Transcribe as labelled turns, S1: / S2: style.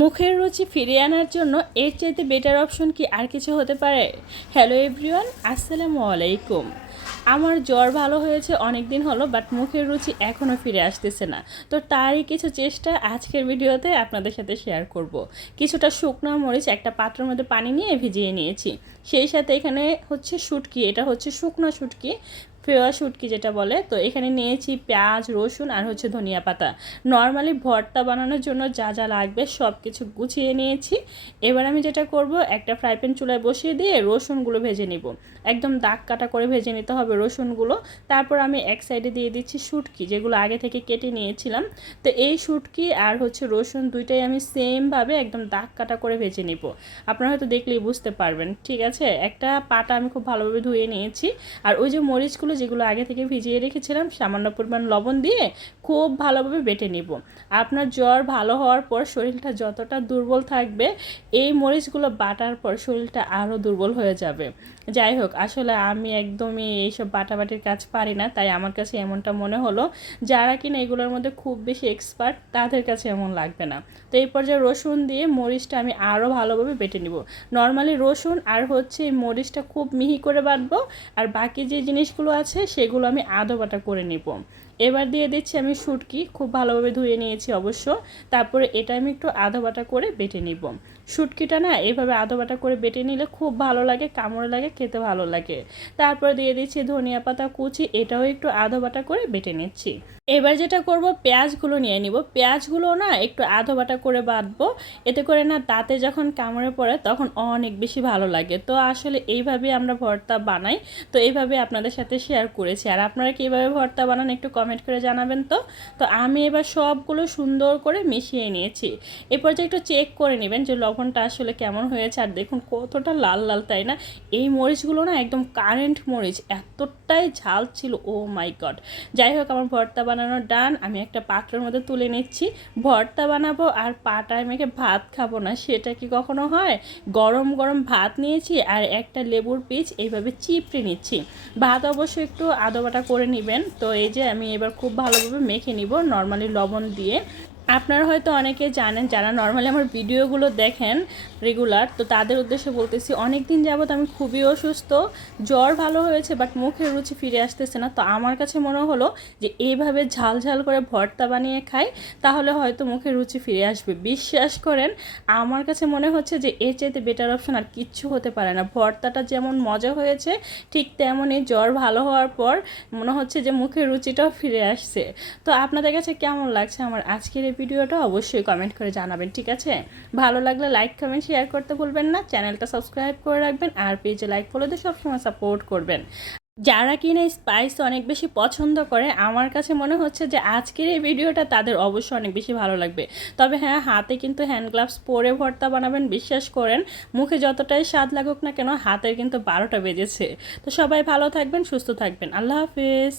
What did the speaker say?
S1: মুখের রুচি ফিরিয়ে আনার জন্য এর চাইতে বেটার অপশন কি আর কিছু হতে পারে? হ্যালো এভরিওয়ান আসসালামু আলাইকুম। আমার জ্বর ভালো হয়েছে অনেক দিন হলো বাট মুখের রুচি এখনও ফিরে আসতেছে না। তো তারই কিছু চেষ্টা আজকের ভিডিওতে আপনাদের সাথে শেয়ার করব। কিছুটা শুকনো মরিচ, একটা পাত্রের মধ্যে পানি নিয়ে ভিজিয়ে নিয়েছি। সেই সাথে এখানে হচ্ছে শুটকি, এটা হচ্ছে শুকনো শুটকি। ফেওয়া শুটকি যেটা বলে, তো এখানে নিয়েছি পেঁয়াজ, রসুন আর হচ্ছে ধনিয়া পাতা। নর্মালি ভর্তা বানানোর জন্য যা যা লাগবে সব কিছু গুছিয়ে নিয়েছি। এবার আমি যেটা করব, একটা ফ্রাই প্যান চুলায় বসিয়ে দিয়ে রসুনগুলো ভেজে নিব। একদম দাগ কাটা করে ভেজে নিতে হবে রসুনগুলো। তারপর আমি এক সাইডে দিয়ে দিচ্ছি শুটকি, যেগুলো আগে থেকে কেটে নিয়েছিলাম। তো এই শুটকি আর হচ্ছে রসুন দুইটাই আমি সেমভাবে একদম দাগ কাটা করে ভেজে নিব। আপনারা হয়তো দেখলেই বুঝতে পারবেন, ঠিক আছে? একটা পাটা আমি খুব ভালোভাবে ধুয়ে নিয়েছি। আর ওই যে মরিচগুলো যেগুলো আগে থেকে ভিজিয়ে রেখেছিলাম, সামান্য পরিমাণ লবণ দিয়ে খুব ভালোভাবে বেটে নিব। আপনার জ্বর ভালো হওয়ার পর শরীরটা যতটা দুর্বল থাকবে, এই মরিচগুলো বাটার পর শরীরটা আরও দুর্বল হয়ে যাবে। যাই হোক, আসলে আমি একদমই এইসব বাটাবাটির কাজ পারি না, তাই আমার কাছে এমনটা মনে হলো, যারা কিনা এগুলোর মধ্যে খুব বেশি এক্সপার্ট, তাদের কাছে এমন লাগবে না। তো এই পর্যায়ে রসুন দিয়ে মরিচটা আমি আরও ভালোভাবে বেটে নিব। নর্মালি রসুন আর হচ্ছে এই মরিচটা খুব মিহি করে বাটবো, আর বাকি যে জিনিসগুলো আছে সেগুলো আমি আধো বাটা করে নেব। এবার দিয়ে দিচ্ছি আমি শুটকি, খুব ভালোভাবে ধুয়ে নিয়েছি অবশ্য। তারপরে এটা আমি একটু আধো বাটা করে বেটে নিব। শুটকিটা না, এভাবে আধো বাটা করে বেটে নিলে খুব ভালো লাগে, কামড়ে লাগে, খেতে ভালো লাগে। তারপর দিয়ে দিচ্ছি ধনিয়া পাতা কুচি, এটাও একটু আধো বাটা করে বেটে নিচ্ছি। এবার যেটা করব, পেঁয়াজগুলো নিয়ে নিব। পেঁয়াজগুলো না একটু আধো বাটা করে বাঁধবো। এতে করে না দাঁতে যখন কামড়ে পড়ে তখন অনেক বেশি ভালো লাগে। তো আসলে এইভাবে আমরা ভর্তা বানাই। তো এইভাবে আপনাদের সাথে শেয়ার করেছি। আর আপনারা কীভাবে ভর্তা বানান একটু কমেন্ট করে জানাবেন তো? তো আমি এবার সবগুলো সুন্দর করে মিশিয়ে নিয়েছি। এরপর যে একটু চেক করে নেবেন যে লবণটা আসলে কেমন হয়েছে। আর দেখুন কতটা লাল লাল, তাই না? এই মরিচগুলো না একদম কারেন্ট মরিচ। এতটাই ঝাল ছিল ও মাই গড যাই হোক, আমার ভর্তা বানানো ডান, আমি একটা পাত্রের মধ্যে তুলে নিচ্ছি। ভর্তা বানাবো আর পাটায় মেখে ভাত খাব না, সেটা কি কখনো হয়? গরম গরম ভাত নিয়েছি আর একটা লেবুর পিচ, এইভাবে চিপড়ে নিচ্ছি। ভাত অবশ্যই একটু আদবাটা করে নেবেন। তো এই যে আমি এবার খুব ভালোভাবে মেখে নিব, নর্মালি লবণ দিয়ে। আপনারা হয়তো অনেকে জানেন, যারা নর্মালি আমার ভিডিওগুলো দেখেন রেগুলার তো তাদের উদ্দেশ্যে বলতেছি অনেক দিন যাবৎ আমি খুবই অসুস্থ, জ্বর ভালো হয়েছে বাট মুখের রুচি ফিরে আসতেছে না। তো আমার কাছে মনে হলো যে, এইভাবে ঝাল ঝাল করে ভর্তা বানিয়ে খাই, তাহলে হয়তো মুখের রুচি ফিরে আসবে। বিশ্বাস করেন, আমার কাছে মনে হচ্ছে যে, এর চাইতে বেটার অপশন আর কিচ্ছু হতে পারে না। ভর্তাটা যেমন মজা হয়েছে, ঠিক তেমনই জ্বর ভালো হওয়ার পর মনে হচ্ছে যে, মুখের রুচিটাও ফিরে আসছে। তো আপনাদের কাছে কেমন লাগছে আমার আজকের এই ভিডিওটা অবশ্যই কমেন্ট করে জানাবেন, ঠিক আছে? ভালো লাগলে লাইক কমেন্ট শেয়ার করতে ভুলবেন না। চ্যানেলটা সাবস্ক্রাইব করে রাখবেন আর পেজে লাইক ফলো দিয়ে সবসময় সাপোর্ট করবেন। যারা কিনা স্পাইস অনেক বেশি পছন্দ করে, আমার কাছে মনে হচ্ছে যে আজকের এই ভিডিওটা তাদের অবশ্যই অনেক বেশি ভালো লাগবে। তবে হ্যাঁ হাতে কিন্তু হ্যান্ড গ্লাভস পরে ভর্তা বানাবেন, বিশ্বাস করেন। মুখে যতটাই স্বাদ লাগুক না কেন, হাতের কিন্তু বারোটা বেজেছে। তো সবাই ভালো থাকবেন, সুস্থ থাকবেন। আল্লাহ হাফিজ।